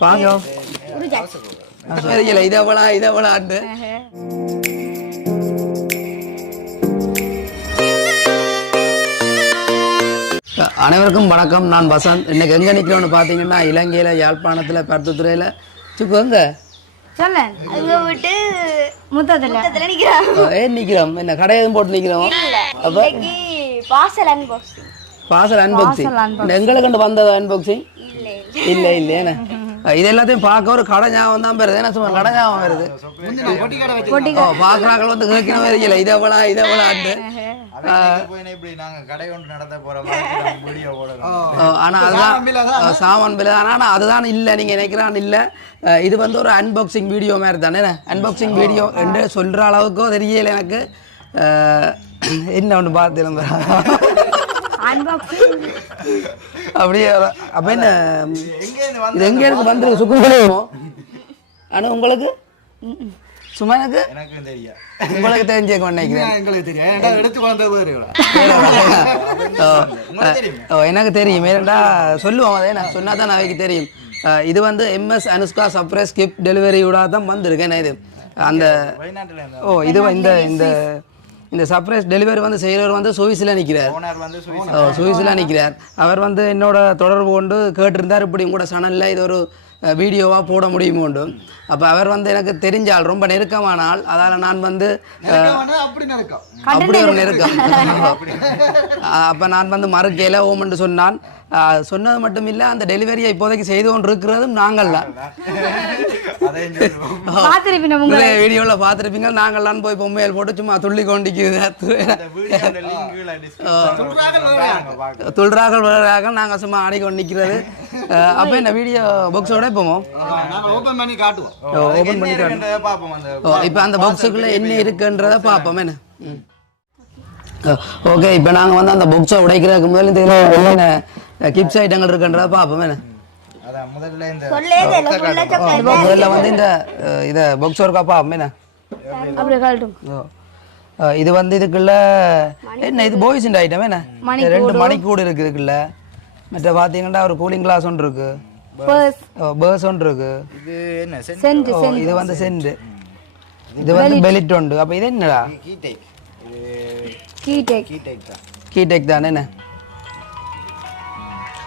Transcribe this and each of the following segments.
பாக்கோ இதவளாண்டு அனைவருக்கும் வணக்கம். நான் வசந்த். இன்னைக்கு எங்க நிக்கிறோம்னு பாத்தீங்கன்னா இலங்கையில யாழ்ப்பாணத்துல பருத்துத்துறையில சுக்கு எங்க ஏன் நிக்கிறோம்? என்ன கடை எதுவும் போட்டு நிக்கிறோம்? Parcel unboxing. எங்களுக்கு வந்தது அன்பாக்சிங் இல்ல இல்ல என்ன இது எல்லாத்தையும் பார்க்க ஒரு கடை ஞாபகம் தான் வருது. என்ன சும்மா கடை ஞாபகம் வருது. பாக்குறாங்க வந்து கேட்கணும் வரல இதவளாண்டு. ஆனா அதுதான் சாமான் பில். ஆனா அதுதான் இல்ல நீங்க நினைக்கிறான் இல்ல. இது வந்து ஒரு அன்பாக்சிங் வீடியோ மாதிரி தானே. அன்பாக்சிங் வீடியோ என்று சொல்ற அளவுக்கோ தெரியல எனக்கு. என்ன ஒன்று பார்த்து அப்படியே அப்ப என்ன இது எங்க எனக்கு வந்துருக்கு சுக்குமோ. ஆனா உங்களுக்கு சும்மா எனக்கு உங்களுக்கு தெரிஞ்சு நினைக்கிறேன். எனக்கு தெரியும். ஏன்னா சொல்லுவோம் அதே நான் சொன்னா தான் அவைக்கு தெரியும். இது வந்து MS அனுஷ்கா சர்ப்ரைஸ் கிஃப்ட் டெலிவரியோட தான் வந்திருக்கேன். இது அந்த இது இந்த இந்த சர்ப்ரைஸ் டெலிவரி வந்து செய்கிறவர் வந்து சுவிஸில் நிற்கிறார். சுவிஸில் நிற்கிறார். அவர் வந்து என்னோட தொடர்பு கொண்டு கேட்டிருந்தார் இப்படி கூட சேனலில் இது ஒரு வீடியோவாக போட முடியுமோண்டு. அப்போ அவர் வந்து எனக்கு தெரிஞ்சால் ரொம்ப நெருக்கமான ஆள். அதால் நான் வந்து அப்படி ஒரு நெருக்கம். அப்போ நான் வந்து மறுக்கையில் ஓமென்று சொன்னான். சொன்னது மட்டும் இல்லை, அந்த டெலிவரியை இப்போதைக்கு செய்து கொண்டு இருக்கிறதும் நாங்கள் தான். வீடியோவில் பார்த்துருப்பீங்க. நாங்கள்லாம் போய் பொம்மையில் போட்டு சும்மா துள்ளி கொண்டிக்குது. துள்றாக்கள் விளையாக நாங்கள் சும்மா ஆடிக்கொண்டு நிற்கிறது. அப்போ இந்த வீடியோ பாக்ஸோட போவோம். ஓப்பன் பண்ணி காட்டுவோம். இப்போ அந்த பாக்ஸுக்குள்ளே என்ன இருக்குன்றதை பார்ப்போம். என்ன ஓகே. இப்போ நாங்கள் வந்து அந்த பாக்ஸை உடைக்கிறதுக்கு முதல்ல தெரியல என்னென்ன கிப்ஸ் ஐட்டங்கள் இருக்குன்றத பார்ப்போம். என்ன முதல்ல வந்து இந்த இதை பாக்ஸ் ஒர்க்கா பார்ப்போம். என்ன இது வந்து இதுக்குள்ள என்ன இது பாய்ஸ் ஐட்டம். என்ன 2 மணிக்கூடு இருக்கு இதுக்குள்ள. மற்ற பார்த்தீங்கன்னா ஒரு கூலிங் கிளாஸ் ஒன்று இருக்கு, பேர்ஸ் ஒன்று இருக்கு. இது வந்து சென்ட், இது வந்து பெலிட் உண்டு. அப்போ இது என்னடா கீடெக் தானே. என்ன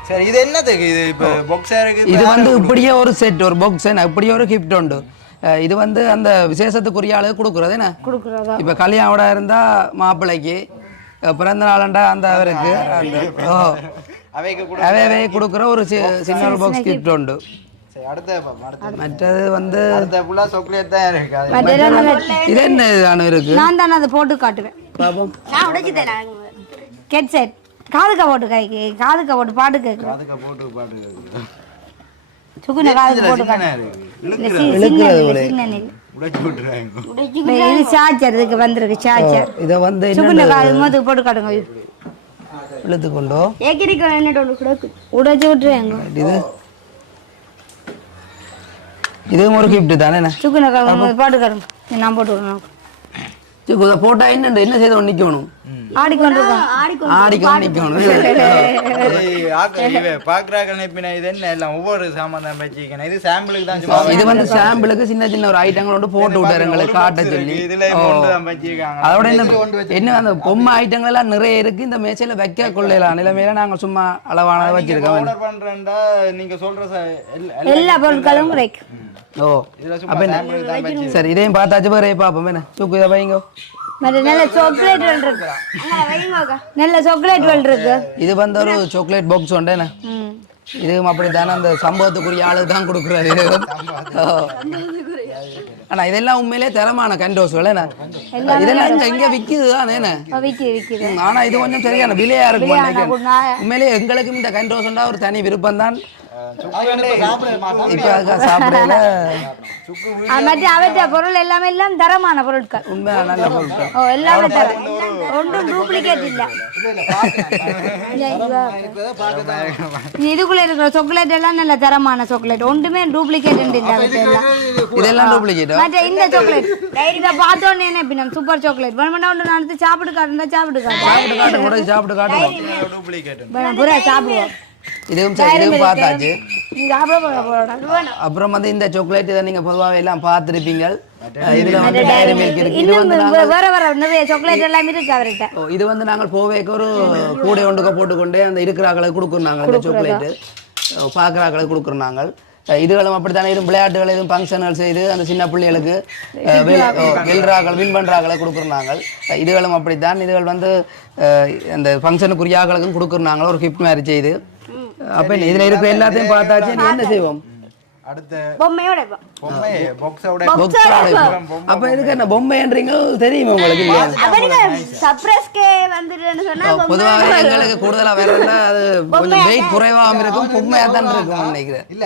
சரி இது என்னதுக்கு? இது இப்போ பாக்ஸா இருக்கு. இது வந்து இப்படியே ஒரு செட், ஒரு பாக்ஸ். இப்படியே ஒரு கிஃப்ட் உண்டு. இது வந்து அந்த விசேஷத்துக்குரிய ஆளு கொடுக்குறது. என்ன இப்போ கல்யாணோட இருந்தா மாப்பிள்ளைக்கு, பிறந்த நாளண்டா அந்த அவருக்கு அவையே கொடுக்குற ஒரு சின்ன பாக்ஸ் கிஃப்ட் உண்டு. மற்றது வந்து இது என்ன இருக்கு? நான் தான் அதை போட்டு காட்டுவேன். பாப்போம். கெட் செட் காதுக்க போட்டு கைக்கு காதுக்க போட்டு பாட்டு கேட்கு சுக்குன காதுக்கு போட்டு இது சார்ஜர் இதுக்கு வந்திருக்கு. சார்ஜர் இதை வந்து சுக்குன காது மோது போட்டு காட்டுங்க. இழுத்து கொண்டோ உடைச்சு விட்டுருவாங்க. இதுவும் ஒரு கிஃப்ட் தானே. சுக்குன காது பாட்டு காட்டுங்க. நான் போட்டு விடணும். போட்டா என்ன செய்த நிக்கணும்? சின்ன சின்ன ஒரு ஐட்டங்களோட போட்டு விட்டாரு காட்ட சொல்லி. அதோட என்ன அந்த பொம்மை ஐட்டங்கள் எல்லாம் நிறைய இருக்கு. இந்த மேச்சையில வைக்க கொள்ளலாம் நிலைமையில நாங்க சும்மா அளவானதை வச்சிருக்கோம். நீங்க சொல்ற எல்லா பொருட்களும் ஓ அப்ப சரி இதையும் பார்த்தாச்சு பேரே பாப்போம். என்ன சுக்கு இதை வைங்க. நல்ல சாக்லேட் இருக்கு. நல்ல சாக்லேட் இருக்கு. இது வந்து ஒரு சாக்லேட் பாக்ஸ் உண்டு. என்ன இதுவும் அப்படித்தானே அந்த சம்பவத்துக்குரிய ஆளு தான் கொடுக்குறாரு. ஆனா இதெல்லாம் உண்மையிலே தரமான கண்டோஸ்கள். என்ன இதெல்லாம் எங்க விக்குது தானே. ஆனா இது கொஞ்சம் சரியான விலையா இருக்கும். உண்மையிலே எங்களுக்கும் இந்த கண்டோஸ்ண்டா ஒரு தனி விருப்பம் தான். பொருள் எல்லாமே எல்லாம் தரமான பொருட்கள். நல்ல பொருட்கள் எல்லாமே தரம். ஒன்றும் டூப்ளிகேட் இல்ல. இதுக்குள்ள இருக்கிற சாக்லேட் எல்லாம் நல்ல தரமான சாக்லேட். ஒன்றுமே டூப்ளிகேட் இல்ல. இதெல்லாம் டூப்ளிகேட். இந்த சாக்லேட் இதை பார்த்தோன்னே நம்ம சூப்பர் சாக்லேட் வேணும்னா ஒன்று நடந்து சாப்பிட்டு காட்டுந்தா சாப்பிட்டு காட்டு. சாப்பிட்டு காட்டு. சாப்பிடுவோம். இதுவும் சரி, இதுவும் பார்த்தாச்சு. நீங்க அப்புறம் அப்புறம் வந்து இந்த சாக்லேட் இதை நீங்க பொதுவாக எல்லாம் பார்த்துருப்பீங்க. இதுல வந்து டைரி மில்க் இருக்கு. இது வந்து வேற நிறைய சாக்லேட் எல்லாம் இருக்கு அவர்கிட்ட. இது வந்து நாங்கள் போவேக்கு ஒரு கூடை ஒன்றுக்க போட்டுக்கொண்டே அந்த இருக்கிறாங்களுக்கு கொடுக்குறாங்க இந்த சாக்லேட்டு. பார்க்குறாங்களுக்கு கொடுக்குறாங்க. இதுகளும் அப்படித்தானே, இதுவும் விளையாட்டுகள் எதுவும் ஃபங்க்ஷன்கள் செய்து அந்த சின்ன பிள்ளைகளுக்கு வெல்றாக்கள் வின் பண்ணுறாக்களை கொடுக்குறாங்க. இதுகளும் அப்படித்தான். இதுகள் வந்து அந்த ஃபங்க்ஷனுக்குரிய ஆக்களுக்கும் கொடுக்குறாங்க ஒரு கிஃப்ட் மாதிரி செய்து. அப்போ இதில் இருக்கிற எல்லாத்தையும் பார்த்தாச்சு. என்ன செய்வோம்? அடுத்த பொம்மையோட அப்ப இதுக்கு என்ன பொம்மைன்றீங்க தெரியுமா உங்களுக்கு? பொதுவாக எங்களுக்கு கூடுதலா வேற அது கொஞ்சம் வெயிட் குறைவாக இருக்கும், பொம்மையா தான் இருக்கும் நினைக்கிறேன். இல்ல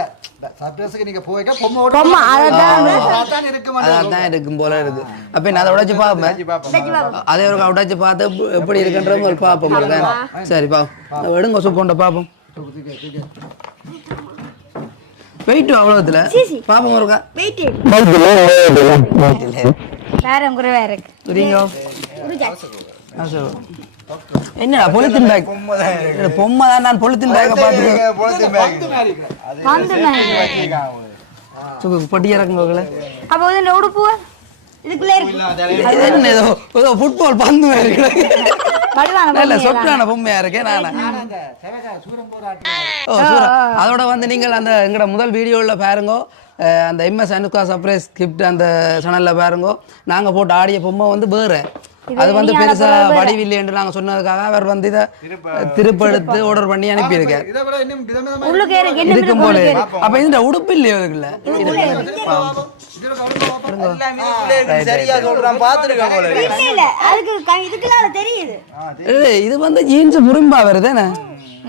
சர்ப்ரைஸ்க்கு நீங்க போய்க்க பொம்மை அதான் இருக்கும் போல இருக்கு. அப்ப நான் அதை உடைச்சு பார்ப்பேன். அதே ஒரு உடைச்சு பார்த்து எப்படி இருக்குன்றது ஒரு பார்ப்போம். சரி பாப்போம், எடுங்க சுப்போண்ட பார்ப்போம். வெயிட் அவ்வளவுல பாப்போம் இருக்கா? வெயிட் வேற குறைவா இருக்கு. புரியுங்க? என்ன பொலித்தீன் பேக்? பொம்மை தான். நான் பொலித்தீன் பேக்கை பார்த்துக்கிறேன். பொட்டி இறக்குங்க. அப்போ இந்த உடுப்பு இதுக்குள்ளே இருக்கு. ஏதோ ஃபுட்பால் பந்து மாதிரி சொட்டான பொம்மையா இருக்கேன் நான். அதோட வந்து நீங்கள் அந்த எங்களோட முதல் வீடியோவில் பாருங்க, அந்த MS அனுஷ்கா சர்ப்ரைஸ் கிஃப்ட் அந்த சேனலில் பாருங்க. நாங்கள் போட்டு ஆடிய பொம்மை வந்து வேறு, அது வந்து பெருசா வடிவில்லை என்று நாங்கள் சொன்னதுக்காக அவர் வந்து இதை திருப்பெடுத்து ஆர்டர் பண்ணி அனுப்பியிருக்கார். இருக்கும் போல. அப்ப இந்த உடுப்பு இல்லையோ இதுக்குள்ள? இது வந்து ஜீன்ஸ் முரும்பா வருது.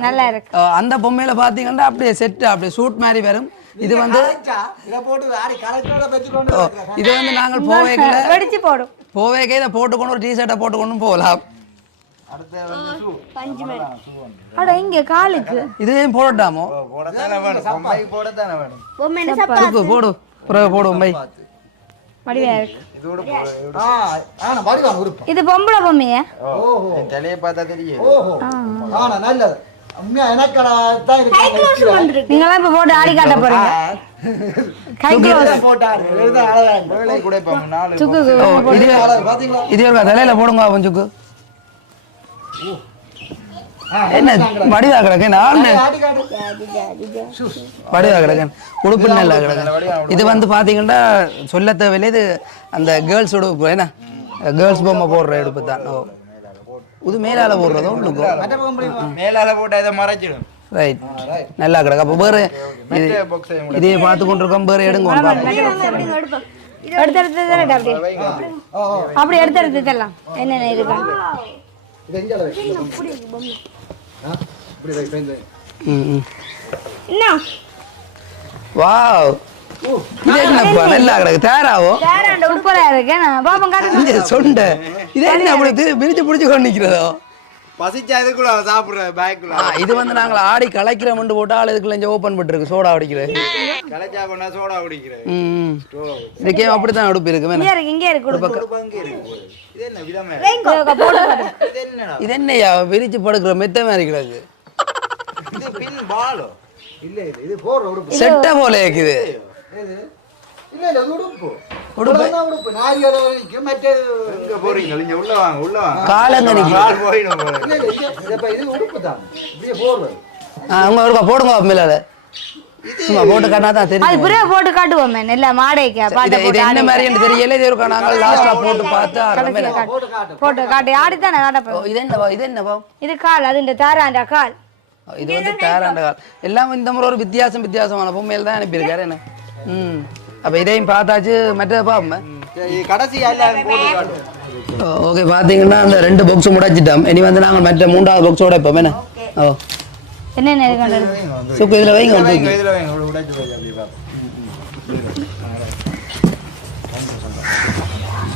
நல்லா இருக்கு. அந்த பொம்மையில பாத்தீங்கன்னா அப்படியே செட் அப்படியே சூட் மாதிரி வரும். இது வந்து இது வந்து நாங்கள் போவேக்கே இதை போட்டுக்கொண்டு ஒரு டிஷர்ட்டை போட்டுக்கொண்டும் போகலாம். இங்க காலுக்கு இதையும் போடட்டாமோ? போடு போடுவோம் பை. இது பொம்பளை பொம்மையா? நீங்களாம் இப்ப போட்டு ஆடி காட்ட போறீங்க. இது ஒரு தலையில போடுங்க சுக்கு. என்ன வடிவா கிடக்கு? வடிவா கிடக்கு, உடுப்பு நல்லா கிடக்கு. இது வந்து பாத்தீங்கன்னா சொல்ல தேவையில்லை, இது அந்த கேர்ள்ஸ் உடுப்பு. என்ன கேர்ள்ஸ் பொம்மை போடுற உடுப்பு தான். இது மேலால போடுறதோ மேலால போட்டா இதை மறைச்சிடும். ரைட், நல்லா கிடக்கு. அப்போ வேறு இதையே பார்த்து கொண்டிருக்கோம். வேறு எடுங்க அப்படி எடுத்து தரலாம். என்னென்ன இருக்கு? வாவ், இது என்னப்பா நல்லா கிடக்கு. தேராவோ சூப்பரா இருக்கு. சொண்ட இது என்ன அப்படி பிரிச்சு பிடிச்சு கொண்டு நிக்கிறதோ? பசிச்சா இதுக்குள்ள சாப்பிடுற பேக்குள்ள. இது வந்து நாங்கள் ஆடி கலைக்கிற மண்டு போட்டால் இதுக்குள்ள ஓபன் பண்ணிருக்கு சோடா குடிக்கிறது. கலைச்சா பண்ணா சோடா குடிக்கிறது. இதுக்கே அப்படித்தான் உடுப்பு இருக்கு. இங்க இருக்கு. இது என்ன விதமே? இது என்னையா விரிச்சு படுக்கிற மெத்த மாதிரி கிடக்கு. இது பின் பாலோ இல்ல, இது போற உடுப்பு செட்ட போல இருக்குது. இல்ல இல்ல உடுப்பு உடுப்பு நாரியோட வரைக்கும் மற்ற எங்க போறீங்க? இங்க உள்ள வாங்க காலங்கனிக்கு கால் போயிடும். இல்ல இல்ல இது உடுப்பு தான். இப்படியே போடுறது. அவங்க ஒருக்கா போடுங்க மேலால. சும்மா போட்டு காட்டினா தான் தெரியும். அது புரிய போட்டு காட்டுவோம். இல்ல மாடைக்கு பாட்டு இது என்ன மாதிரி என்று தெரியல. இது ஒருக்கா நாங்கள் லாஸ்டா போட்டு பார்த்தா போட்டு காட்டி ஆடி தான் காட்ட போறோம். இது என்னவா? இது கால், அது இந்த தாராண்ட கால். இது வந்து தேராண்ட கால். எல்லாம் இந்த முறை ஒரு வித்தியாசமான பொம்மையில தான் அனுப்பியிருக்காரு. என்ன அப்ப இதையும் பார்த்தாச்சு. மற்ற பாப்போம் கடைசி ஓகே. பாத்தீங்கன்னா அந்த 2 பாக்ஸ் முடைச்சிட்டோம். இனி வந்து நாங்கள் மற்ற 3வது பாக்ஸோட இப்போ என்ன என்னென்ன சுக்கு இதுல வைங்க.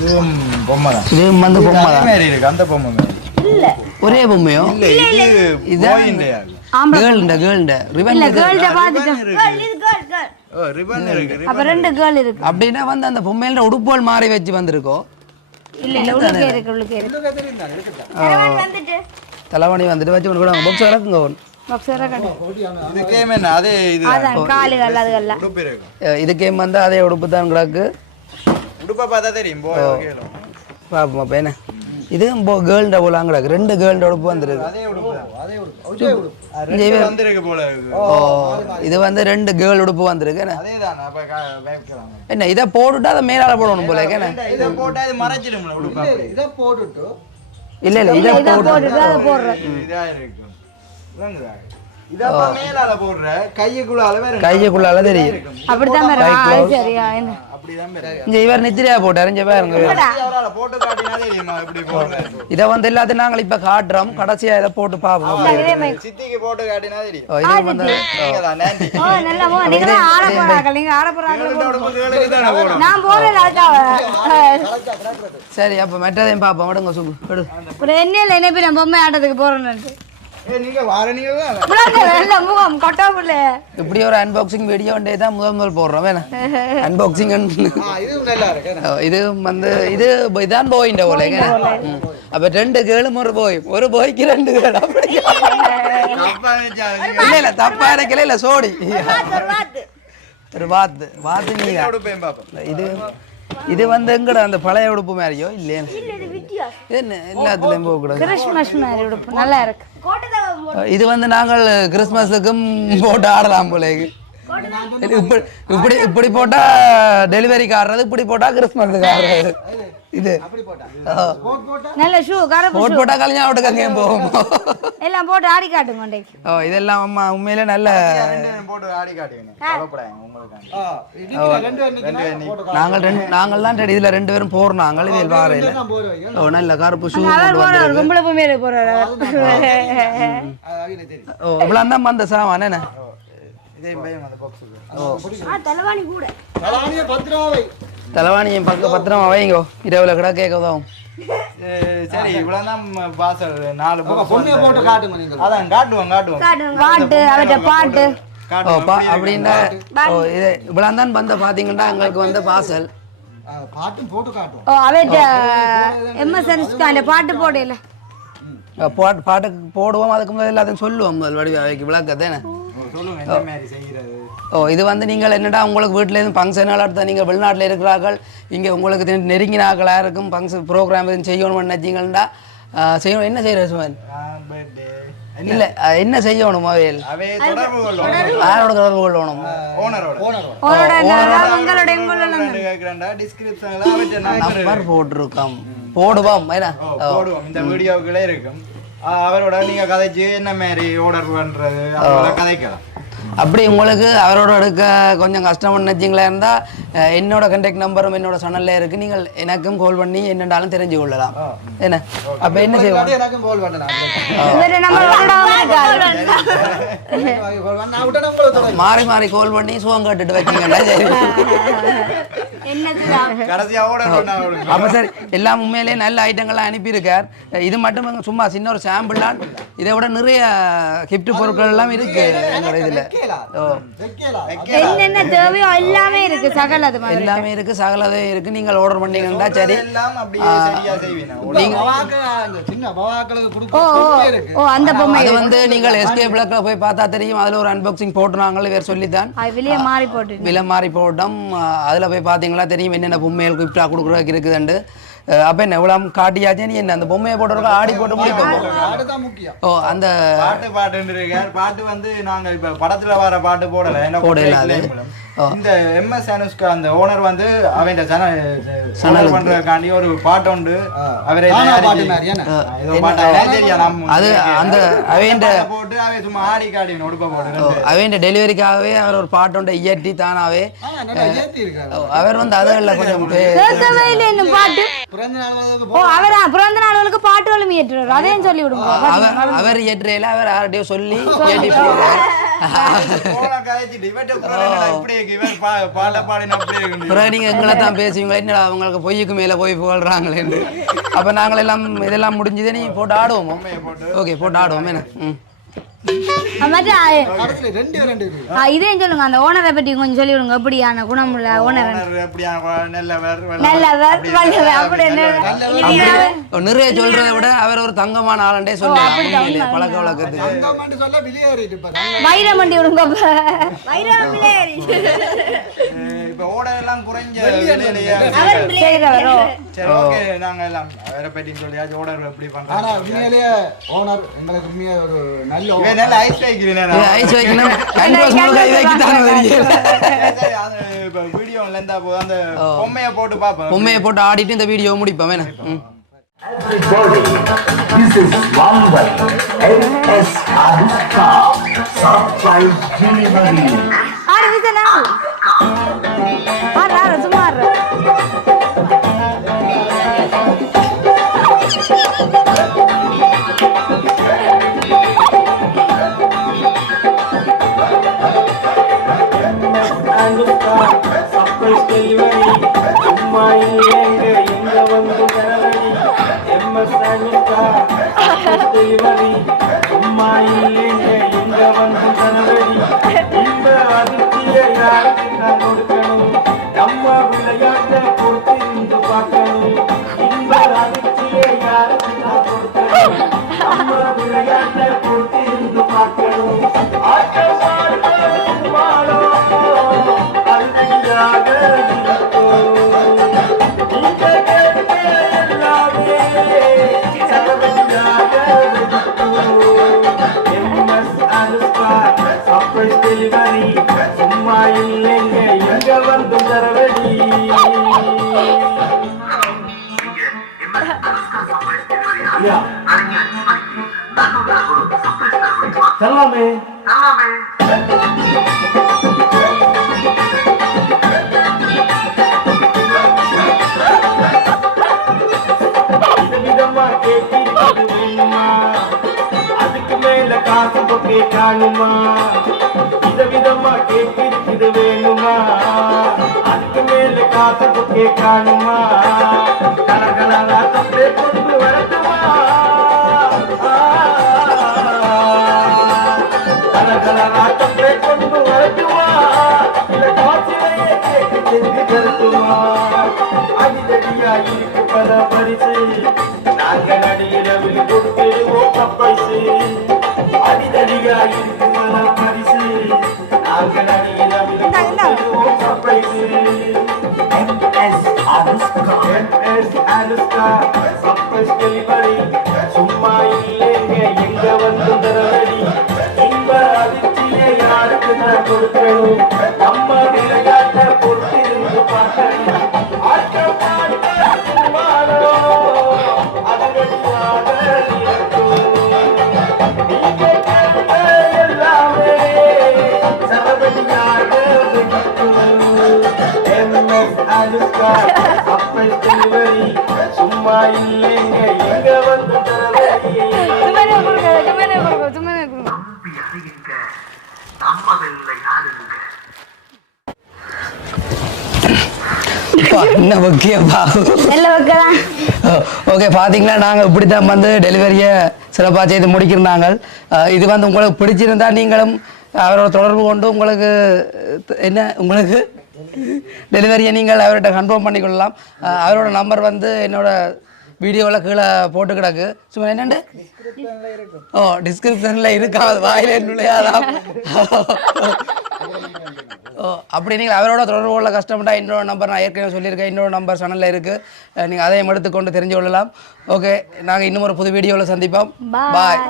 இது பொம்மை தான். இது வந்து பொம்மை தான். அந்த பொம்மை இல்ல, ஒரே பொம்மையோ? இது கேர்ள்ண்ட ரிபன் ரிபன் இருக்கு. அப்ப 2 கேர்ள் இருக்கு. அப்படின்னா வந்து அந்த பொம்மையில உடுப்புகள் மாறி வச்சு வந்திருக்கோம். இல்ல உள்ளுக்கே இருக்கு. தலைவணி வந்துட்டு வச்சு கொண்டு கூட பாக்ஸ் இறக்குங்க. பாக்ஸ் வேற கடை இது கேம் என்ன அதே இது அதான் காலுகள் அதுகள்லாம் உடுப்பு இருக்கு இது கேம் வந்து அதே உடுப்பு தான் கிடக்கு உடுப்பை பார்த்தா தெரியும் போய் கேளும் பார்ப்போம் அப்போ என்ன இது கேர்ள்ட போலாம் கிடக்கு 2 கேர்ள்ட உடுப்பு வந்துருக்கு அதே உடுப்பு அதே உடுப்பு ரெண்டு வந்திருக்கு போல இருக்கு ஓ இது வந்து 2 கேர்ள் உடுப்பு வந்திருக்கு என்ன அதேதான் அப்ப வைக்கலாம் என்ன இதை போட்டுட்டு அதை மேலால போடணும் போல என்ன இத போட்டா இது மறைச்சிடும்ல உடுப்பு அப்படி இதை போட்டுட்டு இல்ல இதை போட்டுட்டு அதை போடுறேன் இதா இருக்கு வாங்குதா இதப்ப மேலால போடுற கைக்குள்ளால வேற கைக்குள்ளால தெரியும் அப்படிதான் வரும் சரியா என்ன அப்படிதான் வேற இங்க இவர் நித்திரியா போட்டாரு இங்க பாருங்க அவரால போட்டு காட்டினா தெரியுமா இப்படி போடுற இதை வந்து எல்லாத்தையும் நாங்கள் இப்ப காட்டுறோம் கடைசியா இதை போட்டு பார்ப்போம் சித்திக்கு போட்டு காட்டினா தெரியும் ஓ, இது வந்து நீங்கதான் நன்றி ஓ நல்லா போ நீங்க தான் ஆட போறாங்க நீங்க ஆட போறாங்க உடுப்புகளுக்கு தானே போடும் நான் போறேன் சரி அப்ப மெட்டதையும் பார்ப்போம் விடுங்க சுகு விடு ஒரு எண்ணெயில் என்ன போய் நான் பொம்மை ஆட்டத்துக்கு போறேன்னு நீங்க வார நீங்க தான் நல்ல முகம் கொட்டா புள்ள இப்படி ஒரு அன்பாக்சிங் வீடியோ தான் முதல் போடுறோம் வேணா அன்பாக்சிங் இதுவும் நல்லா இருக்கு இது வந்து இது இதான் போயிண்ட போல அப்ப 2 கேளும் ஒரு போய்க்கு 2 கேள் அப்படி இல்ல தப்பா இருக்கல இல்ல சோடி ஒரு வாத்து நீ இது இது வந்து எங்கட அந்த பழைய உடுப்பு மாதிரியோ இல்லையா என்ன எல்லாத்துலயும் போக கூடாது கிறிஸ்மஸ் மாதிரி உடுப்பு நல்லா இருக்கு இது வந்து நாங்கள் கிறிஸ்மஸுக்கும் போட்டு ஆடலாம் போல இப்படி இப்படி இப்படி போட்டா டெலிவரிக்கு ஆடுறது இப்படி போட்டா கிறிஸ்மஸுக்கு ஆடுறது இது நல்ல ஷூ கருப்பு போட்டு போட்டா கல்யாணம் விட்டு அங்கே போவோம் எல்லாம் போட்டு ஆடி காட்டுங்க மண்டைக்கு ஓ இதெல்லாம் அம்மா உண்மையிலே நல்ல போட்டு ஆடி காட்டுவீங்க கவலைப்படாதீங்க உங்களுக்கு நாங்கள் தான் இதுல 2 பேரும் போறாங்க இதில் வாரையில ஓ நல்ல கருப்பு ஷூ அவர் போறாரு கும்பல பொம்மையில போறாரு ஓ இவ்வளவு தான் வந்த சாமான் என்ன இதே பயம் அந்த பாக்ஸுக்கு தலைவாணி கூட தலைவாணியை பத்திரமா வை தலைவாணியும் பத்திரமா வைங்கோ இரவுல கிட கேட்கதான் சரி இவ்வளவுதான் பாசல் 4 பொண்ணையை போட்டு காட்டுங்க நீங்க அதான் காட்டுவோம் பாட்டு அவட்ட பாட்டு அப்படின்னா ஓ இது இவ்வளவு தான் வந்த பாத்தீங்கன்னா எங்களுக்கு வந்து பாசல் பாட்டும் போட்டு காட்டுவோம் ஓ அவட்ட எம்எஸ்என்ஸ்க்கு அந்த பாட்டு போடல பாட்டுக்கு போடுவோம் அதுக்கு முதல்ல எல்லாத்தையும் சொல்லுவோம் முதல் வடிவ அவைக்கு விளக்கத்தேன சொல்லுங்க என்ன மாதிரி செய்யறது ஓ இது வந்து நீங்கள் என்னடா உங்களுக்கு வீட்டிலேருந்து ஃபங்க்ஷன்கள் அடுத்த நீங்கள் வெளிநாட்டில் இருக்கிறார்கள் இங்கே உங்களுக்கு நெருங்கின ஆக்களாக இருக்கும் ஃபங்க்ஷன் ப்ரோக்ராம் எதுவும் செய்யணும்னு நினச்சிங்கன்னா செய்யணும் என்ன செய்கிற சுமன் இல்லை என்ன செய்யணும் அவையில் யாரோட தொடர்பு கொள்ளணும் நம்பர் போட்டிருக்கோம் போடுவோம் இந்த வீடியோக்களே இருக்கும் அவரோட நீங்க கதைச்சு என்ன மாதிரி ஆர்டர் பண்றது அவரோட கதைக்கலாம் அப்படி உங்களுக்கு அவரோட எடுக்க கொஞ்சம் கஷ்டம் நினைச்சிங்களா இருந்தால் என்னோட கான்டாக்ட் நம்பரும் என்னோட சேனல்ல இருக்கு நீங்கள் எனக்கும் கால் பண்ணி என்னென்னாலும் தெரிஞ்சு கொள்ளலாம் என்ன அப்போ என்ன செய்வோம் எனக்கும் கால் பண்ணலாம் மாறி மாறி கால் பண்ணி சுகம் கட்டுட்டு வச்சிங்கன்னா அப்போ சரி எல்லாம் உண்மையிலேயே நல்ல ஐட்டங்கள்லாம் அனுப்பியிருக்கார் இது மட்டும் சும்மா சின்ன ஒரு சாம்பிள் தான் இதை விட நிறைய கிஃப்ட் பொருட்கள் எல்லாம் இருக்கு என்னோட இதுல என்னென்ன தேவையோ எல்லாமே இருக்கு சகலது எல்லாமே இருக்கு சகலதே இருக்கு நீங்கள் ஆர்டர் பண்ணீங்கன்னா சரி ஓ அந்த பொம்மை அது வந்து நீங்கள் எஸ்கே பிளாக்ல போய் பார்த்தா தெரியும் அதுல ஒரு அன்பாக்சிங் போட்டுறாங்களே வேற சொல்லித்தான் விலைய மாறி போட்டு விலை மாறி போட்டோம் அதுல போய் பாத்தீங்களா தெரியும் என்னென்ன பொம்மைகள் கிஃப்டா கொடுக்குறதுக்கு இருக்குதுண்டு அப்ப என்ன எவ்வளவு காட்டியாச்சு நீ என்ன அந்த பொம்மையை போட்டு ஆடி போட்டு முடிப்போம் ஓ அந்த பாட்டு வந்து நாங்க இப்ப படத்துல வர பாட்டு போடல இந்த எம்எஸ் அனுஷ்கா அந்த ஓனர் வந்து அவன் சேனல் பண்றதுக்காண்டி ஒரு பாட்டு உண்டு அவரே அது அந்த அவன் போட்டு அவன் சும்மா ஆடி காட்டி ஒடுப்ப போட்டு அவன் டெலிவரிக்காகவே அவர் ஒரு பாட்டு உண்டு இயற்றி தானாவே அவர் வந்து அதில் கொஞ்சம் பாட்டு பிறந்த நாளுக்கு பாட்டுகளும் ஏற்றுறாரு அதையும் சொல்லி விடுங்க அவர் ஏற்றையில அவர் யார்கிட்டயோ சொல்லி ஏற்றி போடுறார் பிறகு நீங்க எங்களை தான் பேசுவீங்களா என்ன அவங்களுக்கு பொய்யுக்கு மேல போய் புகழ்றாங்களேன்னு அப்ப நாங்கள் எல்லாம் இதெல்லாம் முடிஞ்சதே நீ போட்டு ஆடுவோம் ஓகே போட்டு ஆடுவோம் என்ன கடைசியில ரெண்டு இருக்கு. இதையும் சொல்லுங்க அந்த ஓனரை பற்றி கொஞ்சம் சொல்லி விடுங்க. எப்படியான குணமுள்ள ஓனர்? நிறைய சொல்றதை விட அவர் ஒரு தங்கமான ஆளண்டே சொல்லுவாங்க. பழக்க வழக்கத்துக்கு வைரம் வண்டி விடுங்க. இப்ப ஓனர் எல்லாம் குறைஞ்ச நாங்க எல்லாம் வேற பத்தி சொல்லியாச்சு. ஓனர் எப்படி பண்றாங்க? ஆனா உண்மையிலேயே ஓனர் எங்களுக்கு உண்மையா ஒரு நல்ல நல்ல ஐஸ் வைக்கிறேன். ஐஸ் வைக்கணும். வீடியோல இருந்தா அந்த பொம்மையை போட்டு பாப்போம். பொம்மையை போட்டு ஆடிட்டு இந்த வீடியோ முடிப்போம். வேணா Everybody, this is Wonder MS Anushka surprise delivery. சுமார் surprise delivery. அம்மா இல்லைங்க எங்க வந்து தரவடி. MS Anushka surprise delivery. அம்மா இல்லைங்க எங்க வந்து தரவடி. இந்த அதிர்ச்சியை யாருக்கு நான் கொடுக்கணும்? நம்ம விளையாட்டை பொறுத்திருந்து பார்க்கணும். இந்த அதிர்ச்சியை யாருக்கு நான் கொடுக்கணும்? நம்ம விளையாட்டை பொறுத்திருந்து பார்க்கணும். ஆட்டம் ஆட்டம் வாழோ அருமையாக இருக்கும். இந்த கேட்க எல்லாமே சரவடியாக இருக்கும். MS Anushka surprise delivery. சும்மா இல்லைங்க எங்க வந்து தரவடி. செல்லாமே விதமா கேட்கிறது வேணுமா? அதுக்கு மேல காசு பொக்கே காணுமா? விதமா கேட்கிறது வேணுமா? அதுக்கு மேல காசு பொக்கே காணுமா? கலகலா தப்பே கொண்டு வரட்டுமா? கலகலா தப்பே கொண்டு வரட்டுமா? இல்ல காசிலேயே கேட்டு செஞ்சு தரட்டுமா? அடிதடியா இருக்கு பல பரிசு. நாங்கள் அடியிடவில் கொடுத்திடுவோம் கப்பைசு. அடிதடியா இருக்கு பல பரிசு. நாங்கள் அடியிடவில் கொடுத்திடுவோம் கப்பைசு. MS Anushka surprise delivery. சும்மா இல்லைங்க எங்க வந்து தரவடி. இந்த அதிர்ச்சியை யாருக்கு நான் கொடுக்கணும்? நம்ம விளையாட்டை பொறுத்திருந்து பார்க்கணும். ஆட்டம் ஆட்டம் வாழோ அதிரடியாக இருக்கும். நீங்க கேட்க எல்லாமே சரவடியாக இருக்கும். MS Anushka surprise delivery. சும்மா இல்லைங்க எங்க வந்து தரவடி. என்ன முக்கியப்பா. ஓகே, பார்த்தீங்களா நாங்கள் இப்படி தான் வந்து டெலிவரியை சிறப்பாக செய்து முடிக்கிறாங்க. இது வந்து உங்களுக்கு பிடிச்சிருந்தா நீங்களும் அவரோட தொடர்பு கொண்டு உங்களுக்கு உங்களுக்கு டெலிவரியை நீங்கள் அவர்கிட்ட கன்ஃபார்ம் பண்ணிக்கொள்ளலாம். அவரோட நம்பர் வந்து என்னோட வீடியோவில் கீழே போட்டு கிடக்கு. சும்மா என்னண்டு டிஸ்கிரிப்ஷனில் இருக்காது, வாயில நுழையாதான். அப்படி நீங்கள் அவரோட தொடர்பு கொள்ள கஷ்டப்பட்டா இன்னொரு நம்பர் நான் ஏற்கனவே சொல்லியிருக்கேன். இன்னொரு நம்பர் சேனலில் இருக்குது, நீங்கள் அதையும் எடுத்துக்கொண்டு தெரிஞ்சு கொள்ளலாம். ஓகே, நாங்கள் இன்னும் ஒரு புது வீடியோவில் சந்திப்போம். பாய்.